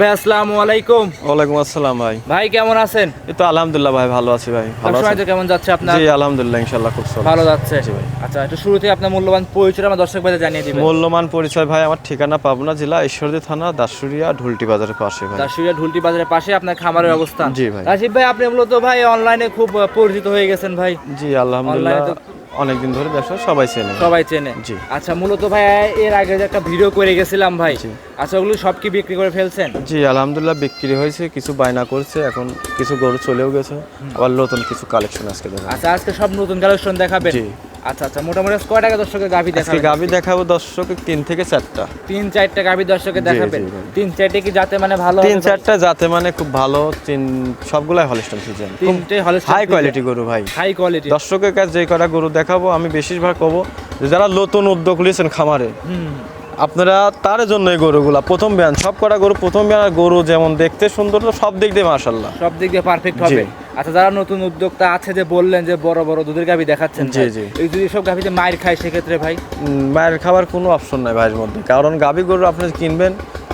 ভাই আসসালামু আলাইকুম। ওয়ালাইকুম আসসালাম ভাই। ভাই কেমন আছেন? এই তো আলহামদুলিল্লাহ ভাই ভালো আছি ভাই। ভালো আছি তো কেমন যাচ্ছে আপনার? জি আলহামদুলিল্লাহ ইনশাআল্লাহ খুব ভালো ভালো যাচ্ছে। জি ভাই। আচ্ছা একটু শুরুতে আপনার মূল্যবান পরিচয় আমার দর্শক ভাই জানিয়ে দিবেন। মূল্যমান পরিচয় ভাই আমার ঠিকানা পাবনা জেলা ঈশ্বরদী থানা দাসুরিয়া ঢুলটি বাজারের পাশে ভাই। দাসুরিয়া ঢুলটি বাজারের পাশে আপনার খামারের অবস্থান। জি ভাই। ভাই আপনি মূলত ভাই অনলাইনে খুব পরিচিত হয়ে গেছেন ভাই। জি আলহামদুলিল্লাহ। অনেকদিন ধরে ব্যবসা সবাই চেনে। সবাই চেনে। জি। আচ্ছা মূলত ভাই এর আগে যে একটা ভিডিও করে গেছিলাম ভাই। আচ্ছা ওগুলো সব কি বিক্রি করে ফেলছেন? জি আলহামদুলিল্লাহ বিক্রি হয়েছে কিছু বায়না করছে এখন কিছু গরু চলেও গেছে। আবার নতুন কিছু কালেকশন আজকে দেখাবো। আচ্ছা আজকে সব নতুন কালেকশন দেখাবেন? জি। আচ্ছা আচ্ছা মোটামুটি কয় টাকা দর্শকের গাভি আজকে গাভি দেখাবো দর্শক তিন থেকে চারটা। তিন চারটে গাভি দর্শকের জি, দেখাবেন? তিন চারটে কি যাতে মানে ভালো তিন চারটা যাতে মানে খুব ভালো তিন সবগুলাই হলিস্টন সিজন তিনটে হলিস্টন হাই কোয়ালিটি গরু ভাই। হাই কোয়ালিটি দর্শকের কাছে যে কটা গরু দেখাবো আমি বেশিরভাগ কব। যে যারা নতুন উদ্যোগ নিয়েছেন খামারে হুম। আপনারা তার জন্য এই গরুগুলা প্রথম বিয়ান সব কটা গরু প্রথম বিয়ান আর গরু যেমন দেখতে সুন্দর তো সব দিক দিয়ে মার্শাল্লাহ সব দিক দিয়ে পারফেক্ট হবে। আচ্ছা যারা নতুন উদ্যোক্তা আছে যে বললেন যে বড় বড় দুধের গাভি দেখাচ্ছেন জি, জি। এই যদি সব গাভিতে মায়ের খায় সেক্ষেত্রে ভাই? মায়ের খাবার কোনো অপশন নাই ভাইয়ের মধ্যে। কারণ গাভী গরু আপনি কিনবেন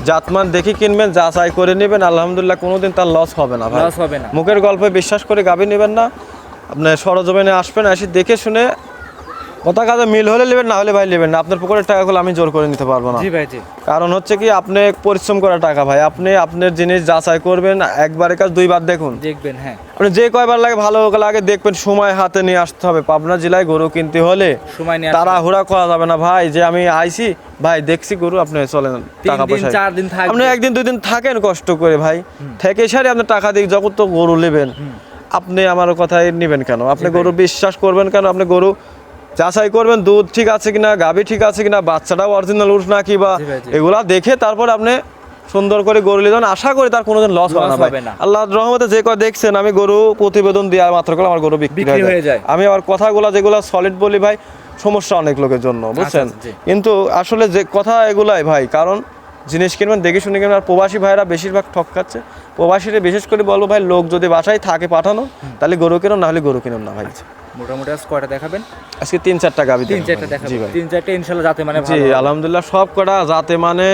জাতমান দেখে কিনবেন যা চাই করে নেবেন আলহামদুলিল্লাহ কোনোদিন তার লস হবে না ভাই। লস হবে না। মুখের গল্পে বিশ্বাস করে গাভী নেবেন না। আপনি সরজমিনে আসবেন আসি দেখে শুনে কথা কাজে মিল হলে নেবেন না হলে ভাই নেবেন না। আপনার পুকুরের টাকাগুলো আমি জোর করে নিতে পারব না। জি ভাই জি। কারণ হচ্ছে কি আপনি পরিশ্রম করা টাকা ভাই। আপনি আপনার জিনিস যাচাই করবেন একবারের কাজ দুইবার দেখুন। দেখবেন হ্যাঁ। আপনি যে কয়বার লাগে ভালো লাগে দেখবেন সময় হাতে নিয়ে আসতে হবে। পাবনা জেলায় গরু কিনতে হলে সময় নিয়ে তারা হুড়া করা যাবে না ভাই। যে আমি আইছি ভাই দেখছি গরু আপনি চলেন টাকা পয়সা। চার দিন থাকবে আপনি একদিন দুই দিন থাকেন কষ্ট করে ভাই। থেকে সারি আপনি টাকা দিয়ে যখন তো গরু নেবেন। আপনি আমার কথাই নেবেন কেন? আপনি গরু বিশ্বাস করবেন কেন? আপনি গরু যাচাই করবেন দুধ ঠিক আছে কিনা গাভী ঠিক আছে কিনা বাচ্চাটাও অরিজিনাল উঠ না কি বা এগুলা দেখে তারপর আপনি সুন্দর করে গরু নিয়ে আশা করি তার কোনোদিন লস হবে না আল্লাহ রহমতে যে কয় দেখছেন আমি গরু প্রতিবেদন দেওয়ার মাত্র করে আমার গরু বিক্রি হয়ে যায়। আমি আবার কথাগুলো যেগুলো সলিড বলি ভাই সমস্যা অনেক লোকের জন্য বুঝছেন? আচ্ছা, কিন্তু আসলে যে কথা এগুলাই ভাই কারণ জিনিস কিনবেন দেখে শুনে কিনবেন আর প্রবাসী ভাইরা বেশিরভাগ ঠক খাচ্ছে। প্রবাসীরা বিশেষ করে বলব ভাই লোক যদি বাসায় থাকে পাঠানো তাহলে গরু কিনুন না হলে গরু কিনুন না ভাই। মোটামুটি আজ কয়টা দেখাবেন? আজকে তিন চারটা গাবি তিন চারটা দেখাবেন তিন চারটে ইনশাল্লাহ যাতে মানে জি আলহামদুলিল্লাহ সব কটা যাতে মানে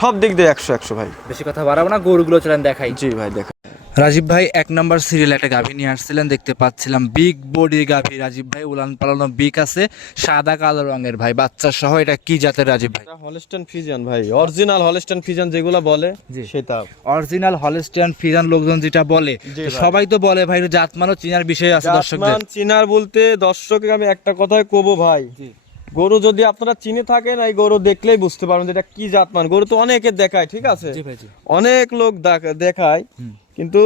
সব দিক দিয়ে একশো একশো ভাই। বেশি কথা বাড়াবো না গরুগুলো চলেন দেখাই। জি ভাই দেখ রাজীব ভাই এক নম্বর সিরিয়াল একটা গাভী নিয়ে আসছিলেন দেখতে পাচ্ছিলাম বিগ বডির গাভী রাজীব ভাই উলান পালানো বিগ আছে সাদা কালো রঙের ভাই বাচ্চা সহ এটা কি জাতের রাজীব ভাই হলস্টেন ফিজিয়ান ভাই অরিজিনাল হলস্টেন ফিজিয়ান যেগুলো বলে জি। সেটা অরিজিনাল হলস্টিয়ান ফিজান লোকজন যেটা বলে। সবাই তো বলে ভাই জাতমানও চিনার বিষয় আছে দর্শকদের চিনার বলতে দর্শককে আমি একটা কথাই কব ভাই। গরু যদি আপনারা চিনে থাকেন এই গরু দেখলেই বুঝতে পারবেন যে এটা কি জাতমান গরু তো অনেকে দেখায় ঠিক আছে? অনেক লোক দেখায়। কিন্তু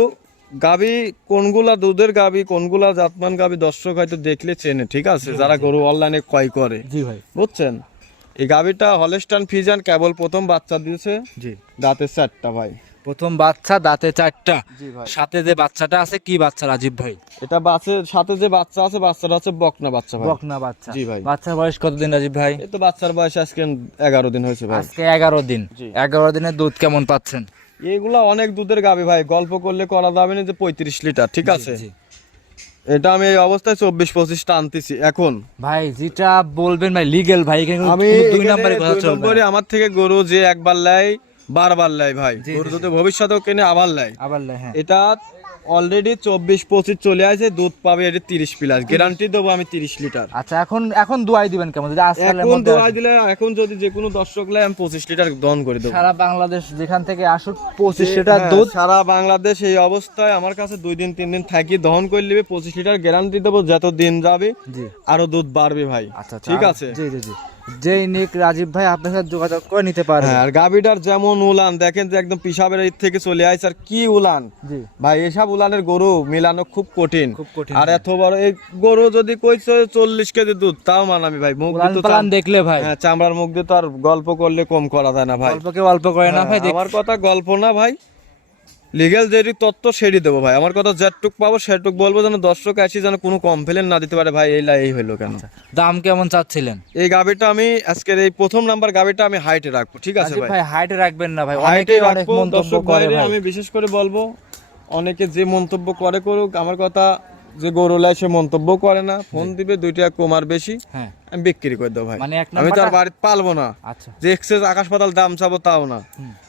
গাবি কোনগুলা দুধের গাবি কোনগুলা জাতমান গাবি দর্শক হয়তো দেখলে চেনে ঠিক আছে? যারা গরু অনলাইনে ক্রয় করে। জি ভাই। বুঝছেন? এই গাবিটা হলস্টান ফিজান কেবল প্রথম বাচ্চা দিয়েছে। জি। দাঁতের চারটা ভাই। প্রথম বাচ্চা দাঁতে চারটা। সাথে যে বাচ্চাটা আছে কি বাচ্চা রাজীব ভাই? এটা বাচ্চার সাথে যে বাচ্চা আছে বাচ্চাটা হচ্ছে বকনা বাচ্চা ভাই। বকনা বাচ্চা। জি ভাই। বাচ্চার বয়স কতদিন রাজীব ভাই? এই তো বাচ্চার বয়স আজকে এগারো দিন হয়েছে ভাই। আজকে এগারো দিন। এগারো দিনের দুধ কেমন পাচ্ছেন? এগুলা অনেক দুধের গাবি ভাই। গল্প করলে করা যাবে না যে পঁয়ত্রিশ লিটার ঠিক আছে? এটা আমি এই অবস্থায় চব্বিশ পঁচিশটা আনতেছি এখন। ভাই যেটা বলবেন ভাই লিগেল ভাই আমি দুই এখানে কথা চলবে নম্বরে। আমার থেকে গরু যে একবার লাই বারবার লাই ভাই। গরু ভবিষ্যতেও কেনে আবার লাই আবার লে, হ্যাঁ। এটা অলরেডি চব্বিশ পঁচিশ চলে আছে দুধ পাবে এটা তিরিশ প্লাস গ্যারান্টি দেবো আমি তিরিশ লিটার আচ্ছা এখন এখন দোয়াই দিবেন কেমন? যদি এখন মধ্যে দোয়া আসে। দিলে এখন যদি যে কোনো দর্শক লাই আমি পঁচিশ লিটার দন করে দেবো। সারা বাংলাদেশ যেখান থেকে আসুক পঁচিশ লিটার হ্যাঁ, দুধ। সারা বাংলাদেশ এই অবস্থায় আমার কাছে দুই দিন তিন দিন থাকি দহন করে নেবে পঁচিশ লিটার গ্যারান্টি দেবো যত দিন যাবে জি। আরও দুধ বাড়বে ভাই। আচ্ছা। ঠিক আছে? জি জি জি। যেই নিক রাজীব ভাই আপনার সাথে যোগাযোগ করে নিতে পারবে। হ্যাঁ আর গাবিটার যেমন উলান দেখেন যে একদম পিসাবের থেকে চলে আর কি উলান। জি। ভাই এসব উলানের গরু মিলানো খুব কঠিন। খুব কঠিন, আর এত বড় এই গরু যদি কইছে চল্লিশ কেজি দুধ তাও মানামি ভাই মুখ দেখলে ভাই। হ্যাঁ চামড়ার মুখ দিয়ে তো আর গল্প করলে কম করা যায় না ভাই। অল্প কেউ অল্প করে না ভাই হ্যাঁ, আমার কথা গল্প না ভাই লিগেল যেটি তত্ত্ব সেটি দেবো ভাই। আমার কথা যেটুক পাবো সেটুক বলব যেন দর্শক আসি যেন কোনো কমপ্লেন না দিতে পারে। ভাই এই লাই এই হইল কেন? দাম কেমন চাচ্ছিলেন? এই গাবিটা আমি আজকের এই প্রথম নাম্বার গাবিটা আমি হাইটে রাখব ঠিক আছে ভাই? হাইটে রাখবেন না ভাই। হাইটে রাখব দর্শক করে আমি বিশেষ করে বলব অনেকে যে মন্তব্য করে করুক আমার কথা যে গরু লাই সে মন্তব্য করে না। ফোন দিবে দুইটা কমার বেশি। হ্যাঁ। আমি বিক্রি করে দেবো ভাই। মানে আমি তো আর বাড়িতে পালবো না। আচ্ছা। যে এক্সেস আকাশ পাতাল দাম চাবো তাও না।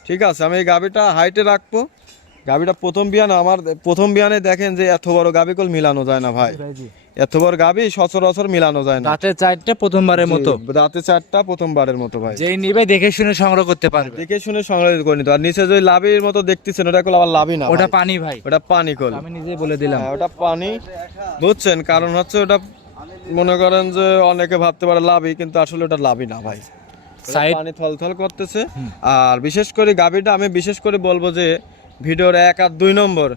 ঠিক আছে আমি এই গাবিটা হাইটে রাখব। গাবিটা প্রথম বিয়ান আমার প্রথম বিয়ানে দেখেন যে এত বড় গাবি কল মিলানো যায় না ভাই। এত বড় গাবি সচরাচর মিলানো যায় না। দাঁতের চারটে প্রথমবারের মতো? রাতে চারটা প্রথমবারের মতো ভাই। যেই নিবে দেখে শুনে সংগ্রহ করতে পারবে। দেখে শুনে সংগ্রহ করে নিতে আর নিচে যে লাভির মতো দেখতেছেন ওটা কল আবার লাভই না ওটা পানি ভাই। ওটা পানি কল। আমি নিজেই বলে দিলাম। হ্যাঁ, ওটা পানি। বুঝছেন? কারণ হচ্ছে ওটা মনে করেন যে অনেকে ভাবতে পারে লাভই কিন্তু আসলে ওটা লাভই না ভাই। পানি থলথল করতেছে। আর বিশেষ করে গাভীটা আমি বিশেষ করে বলব যে ভিডিওর এক আর দুই নম্বর।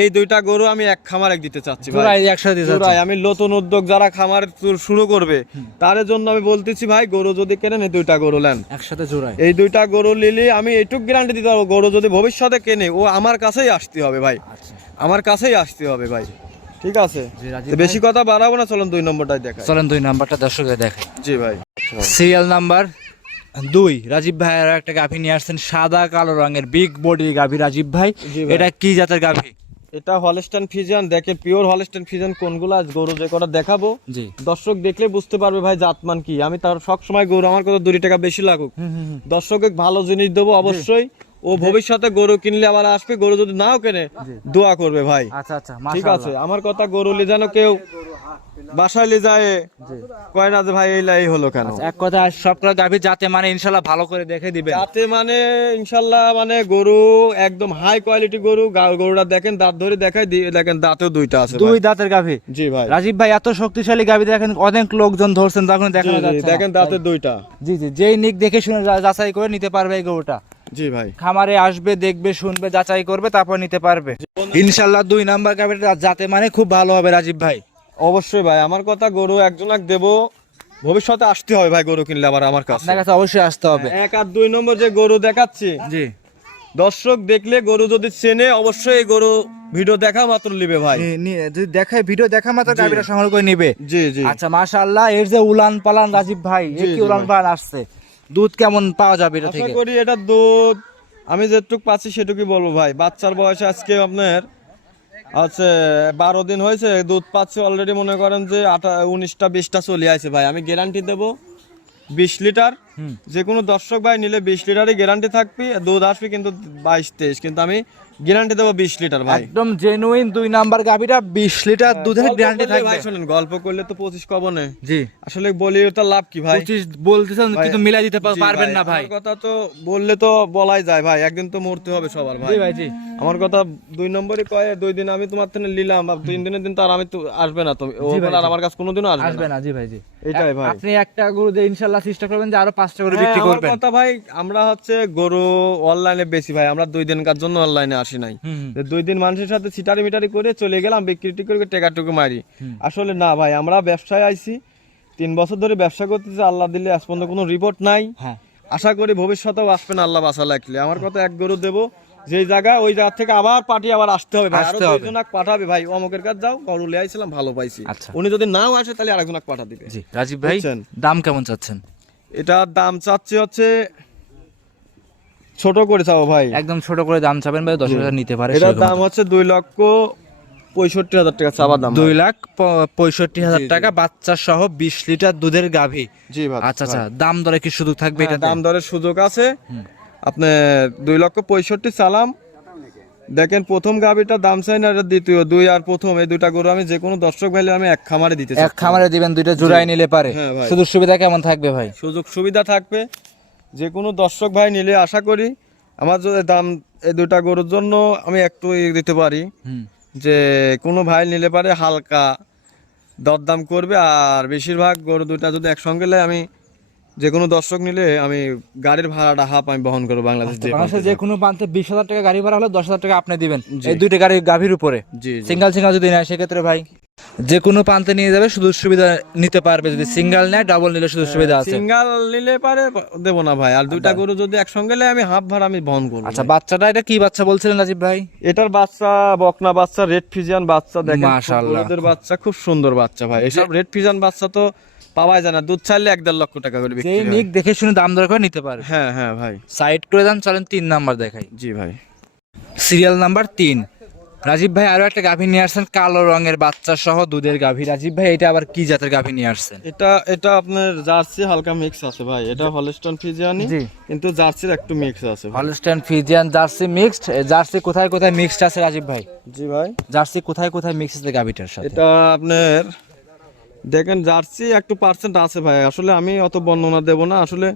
এই দুইটা গরু আমি এক খামার এক দিতে চাচ্ছি ভাই। একসাথে জোড়ায় আমি নতুন উদ্যোগ যারা খামার শুরু করবে তার জন্য আমি বলতেছি ভাই গরু যদি কেনেন এই দুইটা গরু নেন। একসাথে জোড়াই। এই দুইটা গরু নিলে আমি এইটুক গ্যারান্টি দিতে পারব গরু যদি ভবিষ্যতে কেনে ও আমার কাছেই আসতে হবে ভাই। আচ্ছা। আমার কাছেই আসতে হবে ভাই। ঠিক আছে? বেশি কথা বাড়াবো না চলুন দুই নম্বরটাই দেখাই। চলেন দুই নাম্বারটা দর্শকদের দেখে জি ভাই। সিরিয়াল নাম্বার দুই রাজীব ভাই আর একটা গাভী নিয়ে আসছেন সাদা কালো রঙের বিগ বডি গাভী রাজীব ভাই। এটা কি জাতের গাভী? এটা হলস্টান ফিজন দেখে পিওর হলস্টান ফিজিয়ান কোনগুলো আজ গরু যে কটা দেখাবো। জি। দর্শক দেখলে বুঝতে পারবে ভাই জাতমান কি। আমি তার সব সময় গরু আমার কত দুই টাকা বেশি লাগুক। দর্শকে ভালো জিনিস দেবো অবশ্যই। ও ভবিষ্যতে গরু কিনলে আবার আসবে গরু যদি নাও কেনে দোয়া করবে ভাই। আচ্ছা আচ্ছা ঠিক আছে আমার কথা গরু লি যেন কেউ বাসায় লি যায় কয় না যে ভাই এই লাই হলো কেন? এক কথা সবকটা গাভী যাতে মানে ইনশাল্লাহ ভালো করে দেখে দিবেন। যাতে মানে ইনশাল্লাহ মানে গরু একদম হাই কোয়ালিটি গরু গরুটা দেখেন দাঁত ধরে দেখায় দেখেন দাঁতেও দুইটা আছে দুই দাঁতের গাভী। জি ভাই। রাজীব ভাই এত শক্তিশালী গাভী দেখেন অনেক লোকজন ধরছেন তখন যাচ্ছে দেখেন দাঁতের দুইটা। জি জি যেই নিক দেখে শুনে যাচাই করে নিতে পারবে এই গরুটা। জি ভাই। খামারে আসবে দেখবে শুনবে যাচাই করবে তারপর নিতে পারবে। ইনশাল্লাহ দুই নাম্বার গাভীটা যাতে মানে খুব ভালো হবে রাজীব ভাই। অবশ্যই ভাই আমার কথা গরু একজন এক দেবো ভবিষ্যতে আসতে হবে ভাই গরু কিনলে আবার আমার কাছে। আপনার কাছে অবশ্যই আসতে হবে। এক আর দুই নম্বর যে গরু দেখাচ্ছি জি। দর্শক দেখলে গরু যদি চেনে অবশ্যই এই গরু ভিডিও দেখা মাত্র নিবে ভাই। যদি দেখায় ভিডিও দেখা মাত্র গাভীটা সংগ্রহ করে নিবে। জি জি। আচ্ছা মাশাআল্লাহ এর যে উলান পালান রাজীব ভাই এ জি, কি উলান পালান আসছে? দুধ কেমন পাওয়া যাবে এটা আশা থেকে? করি এটা দুধ আমি যেটুক পাচ্ছি সেটুকুই বলব ভাই। বাচ্চার বয়স আজকে আপনার আচ্ছা বারো দিন হয়েছে দুধ পাচ্ছি অলরেডি মনে করেন যে আঠা উনিশটা বিশটা চলে আছে ভাই। আমি গ্যারান্টি দেব বিশ লিটার। যে কোনো দর্শক ভাই নিলে বিশ লিটারই গ্যারান্টি থাকবে দুধ আসবে কিন্তু বাইশ তেইশ। কিন্তু আমি গ্যারান্টি দেবো বিশ লিটার ভাই। একদম জেনুইন দুই নাম্বার গাভীটা বিশ লিটার দুধের গ্যারান্টি থাকবে ভাই শোনেন গল্প করলে তো পঁচিশ কবনে জি। আসলে বলি ওটা লাভ কি ভাই। পঁচিশ বলতেছেন কিন্তু মিলাই দিতে পারবেন না ভাই। কথা তো বললে তো বলাই যায় ভাই একদিন তো মরতে হবে সবার ভাই। ভাই জি। আমার কথা দুই নম্বরই কয়ে দুই দিন আমি তোমার থেকে নিলাম বা তিন দিনের দিন আমি তো আসবে না তুমি ও আর আমার কাছে কোনোদিনও আসবে না। জি ভাই জি। এটাই ভাই। আপনি একটা গরু ইনশাল্লাহ চেষ্টা করবেন যে আরও পাঁচটা করে হ্যাঁ, বিক্রি করবেন। কথা ভাই আমরা হচ্ছে গরু অনলাইনে বেশি ভাই আমরা দুই দিনকার জন্য অনলাইনে আসি নাই। যে দুই দিন মানুষের সাথে ছিটারি মিটারি করে চলে গেলাম বিক্রি টিক্রি করে টেকা টুকু মারি আসলে না ভাই আমরা ব্যবসায় আইছি তিন বছর ধরে ব্যবসা করতেছি আল্লাহ দিলে আজ পর্যন্ত কোনো রিপোর্ট নাই। হ্যাঁ। আশা করি ভবিষ্যতেও আসবে না আল্লাহ বাসা লাগলে। আমার কথা এক গরু দেবো যেই জায়গা ওই জায়গা থেকে আবার পার্টি আবার আসতে হবে আসতে হবে। পাঠাবে ভাই অমুকের কাছে যাও গরু লিয়ে আইছিলাম ভালো পাইছি। আচ্ছা। উনি যদি নাও আসে তাহলে আরেকজনাক পাঠা দিবে। জি রাজীব ভাই দাম কেমন চাচ্ছেন? এটার দাম চাচ্ছে হচ্ছে ছোট করে চাও ভাই? একদম ছোট করে দাম চাবেন ভাই দশ হাজার নিতে পারে এটার দাম হচ্ছে দুই লক্ষ পঁয়ষট্টি হাজার টাকা চাবার দাম দুই লাখ প- পঁয়ষট্টি হাজার। টাকা বাচ্চা সহ বিশ লিটার দুধের গাভী। জি ভাই আচ্ছা আচ্ছা দাম দরে কি সুযোগ থাকবে হ্যাঁ, এটা দাম দরের সুযোগ আছে। আপনি দুই লক্ষ পঁয়ষট্টি চালাম। দেখেন প্রথম গাবিটা দাম চাই না এটা দ্বিতীয় দুই আর প্রথম এই দুইটা গরু আমি যে কোনো দর্শক ভাইলে আমি এক খামারে দিতে চাই এক খামারে দিবেন দুইটা জোড়াই নিলে পারে। হ্যাঁ সুযোগ সুবিধা কেমন থাকবে ভাই? সুযোগ সুবিধা থাকবে। যে কোনো দর্শক ভাই নিলে আশা করি আমার যদি দাম এই দুটা গরুর জন্য আমি একটু দিতে পারি। যে কোনো ভাই নিলে পারে হালকা দরদাম করবে আর বেশিরভাগ গরু দুটা যদি একসঙ্গে নেয় আমি যে কোনো দর্শক নিলে আমি গাড়ির ভাড়াটা হাফ আমি বহন করব বাংলাদেশ যে বাংলাদেশে যে কোনো প্রান্তে বিশ হাজার টাকা গাড়ি ভাড়া হলে দশ হাজার টাকা আপনি দিবেন। এই দুইটা গাড়ি গাভীর উপরে। সিঙ্গেল সিঙ্গেল যদি নেয় সেক্ষেত্রে ভাই যে কোনো প্রান্তে নিয়ে যাবে সুযোগ সুবিধা নিতে পারবে। যদি সিঙ্গেল নেয় ডাবল নিলে সুযোগ সুবিধা আছে। সিঙ্গাল নিলে পারে দেবো না ভাই। আর দুইটা গরু যদি একসঙ্গে নেয় আমি হাফ ভাড়া আমি বহন করব আচ্ছা বাচ্চাটা এটা কি বাচ্চা বলছিলেন রাজীব ভাই? এটার বাচ্চা বকনা বাচ্চা রেড ফিজিয়ান বাচ্চা দেখেন মাশাআল্লাহ। ওদের বাচ্চা খুব সুন্দর বাচ্চা ভাই। এসব রেড ফিজিয়ান বাচ্চা তো পাওয়াই যায় না। দুধ ছাড়লে এক দেড় লক্ষ টাকা করে বিক্রি নিক দেখে শুনে দাম দর করে নিতে পারে। হ্যাঁ হ্যাঁ ভাই। সাইড করে দেন চলেন তিন নাম্বার দেখাই। জি ভাই। সিরিয়াল নাম্বার তিন। রাজীব ভাই আরও একটা গাভী নিয়ে আসছেন কালো রঙের বাচ্চা সহ দুধের গাভী। রাজীব ভাই এটা আবার কি জাতের গাভী নিয়ে আসছেন? এটা এটা আপনার জার্সি হালকা মিক্স আছে ভাই। এটা হলস্টন ফিজিয়ানি জি। কিন্তু জার্সির একটু মিক্স আছে ভাই। Holstein Friesian Jersey mixed Jersey কোথায় কোথায় মিক্সড আছে রাজীব ভাই? জি ভাই। জার্সি কোথায় কোথায় মিক্স আছে গাভীটার সাথে? এটা আপনার দেখেন জার্সি একটু পার্সেন্ট আছে ভাই। আসলে আমি অত বর্ণনা দেব না। আসলে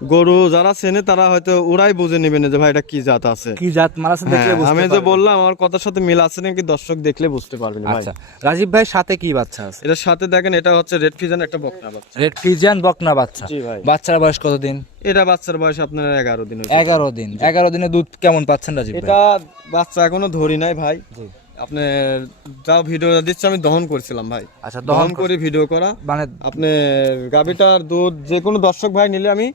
গরু যারা চেনে তারা হয়তো ওরাই বুঝে নেবেন যে ভাই এটা কি জাত আছে। কি জাত মাল আছে দেখলে হ্যাঁ, বুঝতে আমি যে বললাম আমার কথার সাথে মিল আছে নাকি দর্শক দেখলে বুঝতে পারবেন ভাই। আচ্ছা রাজীব ভাই সাথে কি বাচ্চা আছে? এটার সাথে দেখেন এটা হচ্ছে রেড ফিজান একটা বকনা বাচ্চা। রেড ফিজিয়ান বকনা বাচ্চা। জি ভাই। বাচ্চার বয়স কতদিন? এটা বাচ্চার বয়স আপনার এগারো দিন হয়েছে। এগারো দিন। এগারো দিনে দুধ কেমন পাচ্ছেন রাজীব ভাই? এটা বাচ্চা এখনও ধরি নাই ভাই। জি। আপনি যা ভিডিও দিচ্ছে আমি দহন করছিলাম ভাই। আচ্ছা দহন দহন করে ভিডিও করা। মানে আপনি গাবিটার দুধ যে কোনো দর্শক ভাই নিলে আমি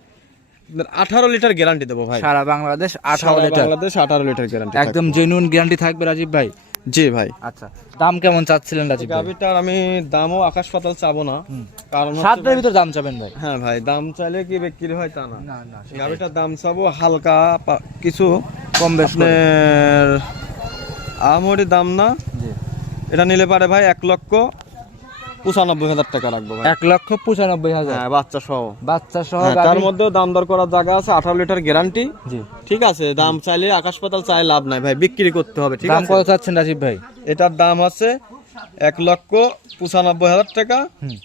আঠারো লিটার গ্যারান্টি দেবো ভাই। সারা বাংলাদেশ আঠারো লিটার। বাংলাদেশ আঠারো লিটার গ্যারান্টি একদম জেনুইন গ্যারান্টি থাকবে রাজীব ভাই? জি ভাই। আচ্ছা দাম কেমন চাচ্ছিলেন রাজীব গাবিটার আমি দামও আকাশ পাতাল চাবো না। কারণ সাতটার ভিতর দাম চাবেন ভাই? হ্যাঁ ভাই দাম চাইলে কি বিক্রি হয় তা না। গাবিটার দাম চাবো হালকা কিছু কম বেশ। আমরি দাম না। এটা নিলে পারে ভাই এক লক্ষ। পঁচানব্বই হাজার টাকা রাখব ভাই। এক লক্ষ পঁচানব্বই হাজার। হ্যাঁ বাচ্চা সহ। বাচ্চা সহ হ্যাঁ, তার মধ্যেও দাম দর করার জায়গা আছে আঠারো লিটার গ্যারান্টি জি। ঠিক আছে দাম চাইলে আকাশ পাতাল চাই লাভ নাই ভাই বিক্রি করতে হবে ঠিক দাম আছে? কত চাচ্ছেন রাজীব ভাই? এটার দাম আছে এক লক্ষ পঁচানব্বই হাজার টাকা। হুম।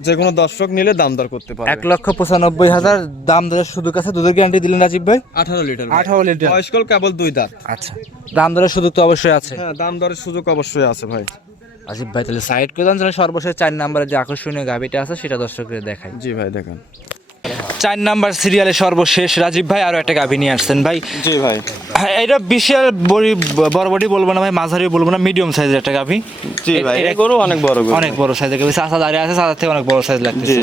যে কোনো দর্শক নিলে দাম দর করতে পারবে। এক লক্ষ পঁচানব্বই হাজার দাম দরের সুযোগ আছে দুধের গ্যারান্টি দিলেন রাজীব ভাই? আঠারো লিটার আঠারো লিটার। বয়স্কল কেবল দুই দাঁত। আচ্ছা দাম দরের সুযোগ তো অবশ্যই আছে। হ্যাঁ দাম দরের সুযোগ অবশ্যই আছে ভাই। রাজীব ভাই তাহলে সাইড করে দেন সর্বশেষ চার নাম্বারে যে আকর্ষণীয় গাভিটা আছে সেটা দর্শকদের দেখাই। জি ভাই দেখেন। চার নাম্বার সিরিয়ালে সর্বশেষ রাজীব ভাই আরও একটা গাভি নিয়ে আসছেন ভাই। জি ভাই। হ্যাঁ, এটা বিশাল বড়ি বড় বড়ি বলব না ভাই মাঝারি বলব না মিডিয়াম সাইজের একটা গাভি। জি ভাই এটা- গরু অনেক বড় গরু। অনেক বড় সাইজের গাভি। চাষা দাঁড়িয়ে আছে চাষা থেকে অনেক বড় সাইজ লাগতেছে।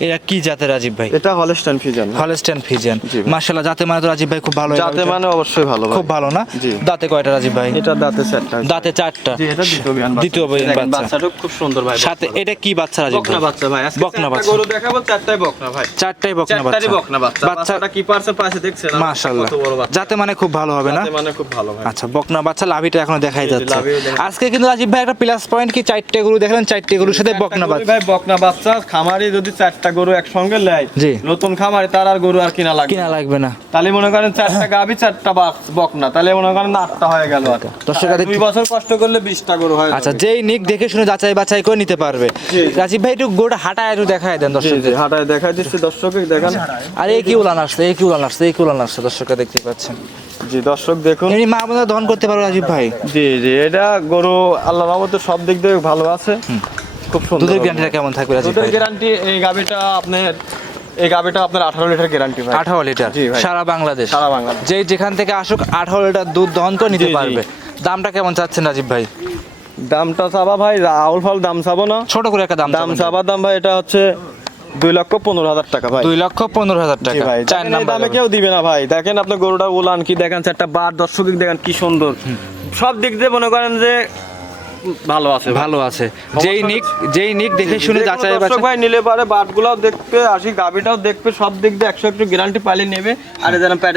এটা কি জাতের রাজীব ভাই? এটা হলস্টাইন ফিজিয়ান জি ভাই। মার্শাল্লাহ জাতে মানে তো রাজীব ভাই খুব ভালো। গাভীটা। মানে অবশ্যই ভালো খুব ভালো না? দাঁতে কয়টা রাজীব ভাই? এটা দাঁতে সেটটা দাঁতে চারটা। জি এটা দ্বিতীয় বিয়ান দ্বিতীয় বিয়ান বাচ্চাটা খুব সুন্দর ভাই সাথে এটা কি বাচ্চা রাজীব বকনা বাচ্চা ভাই আজকে বকনা বাচ্চা। গরু দেখাবো চারটাই বকনা ভাই। চারটাই বকনা বাচ্চা। বকনা বাচ্চা। বাচ্চা বাচ্চাটা কি পার্সেন্ট পাশে দেখছেন? মাশাআল্লাহ। কত বড় বাচ্চা। যাতে মানে খুব ভালো হবে। না? মানে খুব ভালো আচ্ছা বকনা বাচ্চা লাভিটা এখনও দেখাই যাচ্ছে। আজকে কিন্তু রাজীব ভাই একটা প্লাস পয়েন্ট কি? চারটে গরু দেখলেন চারটে গরুর সাথে বকনা বাচ্চা। ভাই বকনা বাচ্চা খামারি যদি চারটা গরু একসঙ্গে নেয় জি। নতুন খামারি তার আর গরু আর কিনা লাগবে কিনা লাগবে না। তাহলে মনে করেন চারটা গাভি চারটা বাক- বকনা। তাহলে মনে করেন আটটা হয়ে গেল আর। দর্শকরা দুই বছর কষ্ট করলে বিশটা গরু হয় আচ্ছা যেই নিক দেখে শুনে যাচাই বাছাই করে নিতে পারবে। রাজীব ভাই একটু গোটা হাঁটায় একটু দেখায় দেন জি দর্শক জি হাটায় দেখাই দিচ্ছি দর্শক দেখেন। আর এই কি উলান আসছে এই কি উলান আসছে এই কি উলান আসছে দর্শকরা দেখতে পাচ্ছেন। জি দর্শক দেখুন। এমনি মা বোনরা দহন করতে পারো রাজীব ভাই। জি জি এটা গরু আল্লাহ রহমতে সব দিক দিয়ে ভালো আছে। খুব সুন্দর দুধের গ্যারান্টিটা কেমন থাকবে রাজীব দুধের গ্যারান্টি এই গাভিটা আপনার এই গাভিটা আপনার আঠারো লিটার গ্যারান্টি ভাই। আঠারো লিটার সারা বাংলাদেশ। সারা বাংলা যেই যেখান থেকে আসুক আঠারো লিটার দুধ দহন করে নিতে। পারবে। দামটা কেমন চাচ্ছেন রাজীব ভাই? দামটা চাবা ভাই আউল ফাল দাম চাবো না। ছোট করে একটা দাম দাম। চাবার দাম ভাই এটা হচ্ছে দুই লক্ষ পনেরো হাজার টাকা ভাই। দুই লক্ষ পনেরো হাজার টাকা। ভাই। চার দামে কেউ দিবে না ভাই। দেখেন আপনার গরুটা উলান কি দেখেন চারটা বার দর্শক দেখেন কি সুন্দর। সব দিক দিয়ে মনে করেন যে ভালো আছে ভালো আছে। যেই নিক যেই নিক দেখে শুনে যাচাই বাছাই ভাই নিলে পারে বাটগুলাও দেখবে আসি গাবিটাও দেখবে সব দিক দিয়ে একশো একটু গ্যারান্টি পাইলে নেবে। আর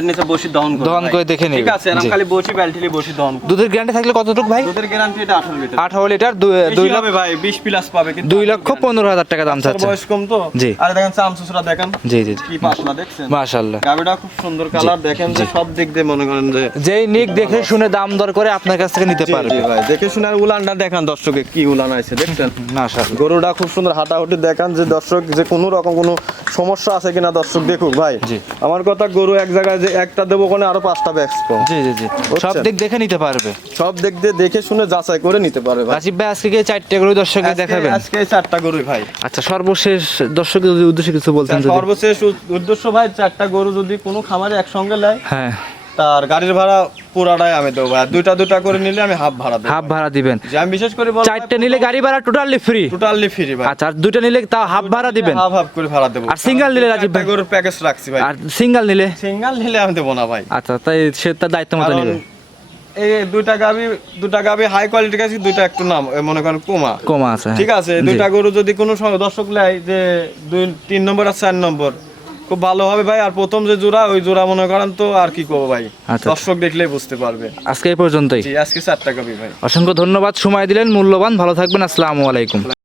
নিচে বসি দহন করবে দহন করে দেখে নেবে। ঠিক আছে এরকম খালি বসি বসি দহন দুধের গ্যারান্টি থাকলে কতটুকু ভাই? দুধের গ্যারান্টি এটা আঠারো লিটার। আঠারো লিটার দুই বেশি দুই লক্ষ হবে ভাই বিশ প্লাস পাবে কিন্তু দুই লক্ষ পনেরো হাজার টাকা দাম চাচ্ছে। বয়স কম তো? জি। আর দেখেন চামচুসরা দেখেন। জি জি কি দেখছেন। মাশাল্লাহ গাবিটা খুব সুন্দর কালার দেখেন যে সব দিক দিয়ে মনে করেন যে যেই নিক দেখে শুনে দাম দর করে আপনার কাছ থেকে নিতে পারবে। ভাই দেখে শুনে আর দেখান দর্শকে কি উলান আছে দেখছেন? মাশাল্লাহ গরুটা খুব সুন্দর হাঁটাহুটি দেখান যে দর্শক যে কোনো রকম কোনো সমস্যা আছে কিনা দর্শক দেখুক ভাই। জি। আমার কথা গরু এক জায়গায় যে একটা দেবো আরও পাঁচটা ব্যাগস জি জি জি। সব? দিক দেখে নিতে পারবে। সব দিক দিয়ে দেখে শুনে যাচাই করে নিতে পারবে রাজীব ভাই আজকে কি চারটে করে দর্শককে দেখাবেন? আজকে চারটা গরুই ভাই। আচ্ছা সর্বশেষ দর্শকের উদ্দেশ্যে কিছু বলতেন সর্বশেষ উদ্দেশ্য ভাই চারটা গরু যদি কোনো খামারে একসঙ্গে নেয় হ্যাঁ। তার গাড়ির ভাড়া পুরাটাই আমি দেবো। ভাই দুইটা দুইটা করে নিলে আমি হাফ ভাড়া দেবো। হাফ ভাড়া দিবেন। যে আমি বিশেষ করে বলব চারটে নিলে গাড়ি ভাড়া টোটালি ফ্রি টোটালি ফ্রি ভাই। আচ্ছা আর দুইটা নিলে তাও হাফ ভাড়া দিবেন? হাফ হাফ করে ভাড়া দেবো। আর single নিলে রাজীব ভাই? গরুর প্যাকেজ রাখছি ভাই। আর সিঙ্গেল নিলে? সিঙ্গেল নিলে আমি দেবো না ভাই। আচ্ছা তাই সে তার দায়িত্ব মতো কারণ এই দুইটা গাবি দুটা গাবি হাই কোয়ালিটির কাছে দুইটা একটু নাম মনে করেন কমা। কমা আছে হ্যাঁ। ঠিক আছে। দুইটা গরু যদি কোনো স- দর্শক লাই যে দুই তিন নম্বর আর চার নম্বর খুব ভালো হবে ভাই। আর প্রথম যে জোড়া ওই জোড়া মনে করেন তো আর কি করব ভাই। আচ্ছা। দর্শক দেখলেই বুঝতে পারবে। আজকে এই পর্যন্তই। আজকে চারটা কপি ভাই। অসংখ্য ধন্যবাদ। সময় দিলেন মূল্যবান। ভালো থাকবেন। আসসালামু আলাইকুম।